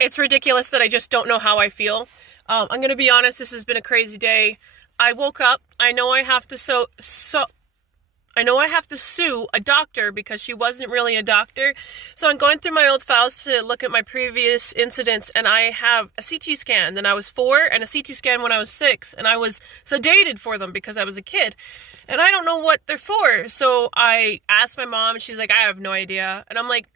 It's ridiculous that I just don't know how I feel. I'm gonna be honest, this has been a crazy day. I woke up, I know I have to I know I have to sue a doctor because she wasn't really a doctor. So I'm going through my old files to look at my previous incidents, and I have a CT scan when I was 4 and a CT scan when I was 6, and I was sedated for them because I was a kid. And I don't know what they're for. So I asked my mom, and she's like, I have no idea. And I'm like,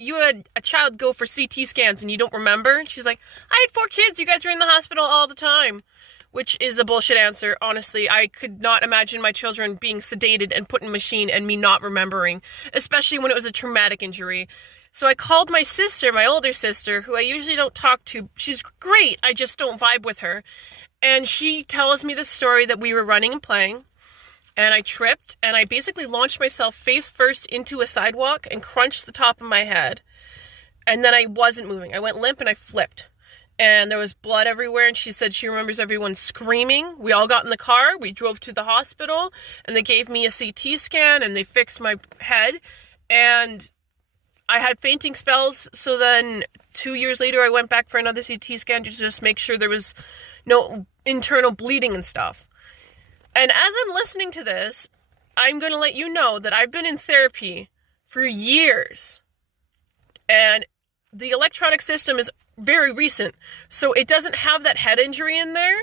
you had a child go for CT scans and you don't remember? She's like, I had 4 kids. You guys were in the hospital all the time. Which is a bullshit answer, honestly. I could not imagine my children being sedated and put in a machine and me not remembering, especially when it was a traumatic injury. So I called my sister, my older sister, who I usually don't talk to. She's great, I just don't vibe with her. And she tells me the story that we were running and playing, and I tripped, and I basically launched myself face first into a sidewalk and crunched the top of my head. And then I wasn't moving. I went limp and I flipped. And there was blood everywhere, and she said she remembers everyone screaming. We all got in the car, we drove to the hospital, and they gave me a CT scan, and they fixed my head, and I had fainting spells. So then 2 years later, I went back for another CT scan to just make sure there was no internal bleeding and stuff. And as I'm listening to this, I'm going to let you know that I've been in therapy for years, and the electronic system is very recent, so it doesn't have that head injury in there.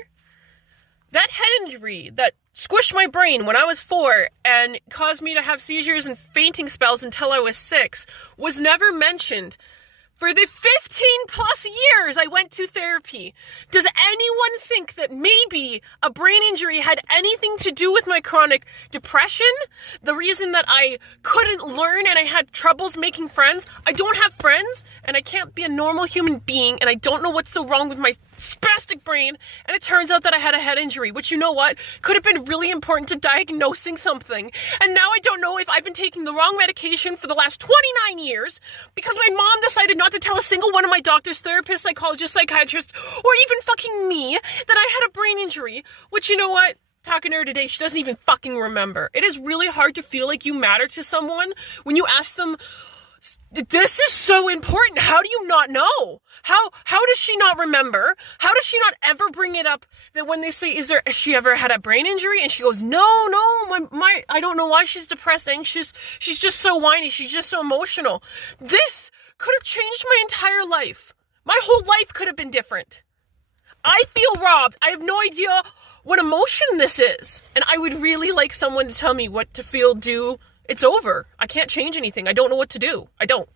That head injury that squished my brain when I was 4 and caused me to have seizures and fainting spells until I was 6 was never mentioned. For the 15 plus years I went to therapy, does anyone think that maybe a brain injury had anything to do with my chronic depression? The reason that I couldn't learn and I had troubles making friends? I don't have friends, and I can't be a normal human being, and I don't know what's so wrong with my spastic brain, and it turns out that I had a head injury, which, you know what, could have been really important to diagnosing something. And now I don't know if I've been taking the wrong medication for the last 29 years because my mom decided not to tell a single one of my doctors, therapists, psychologists, psychiatrists, or even fucking me that I had a brain injury, which, you know what, talking to her today, she doesn't even fucking remember. It is really hard to feel like you matter to someone when you ask them, this is so important. How do you not know? How does she not remember? How does she not ever bring it up that when they say, has she ever had a brain injury? And she goes, no, I don't know why she's depressed, anxious. She's just so whiny. She's just so emotional. This could have changed my entire life. My whole life could have been different. I feel robbed. I have no idea what emotion this is. And I would really like someone to tell me what to feel, do. It's over. I can't change anything. I don't know what to do. I don't.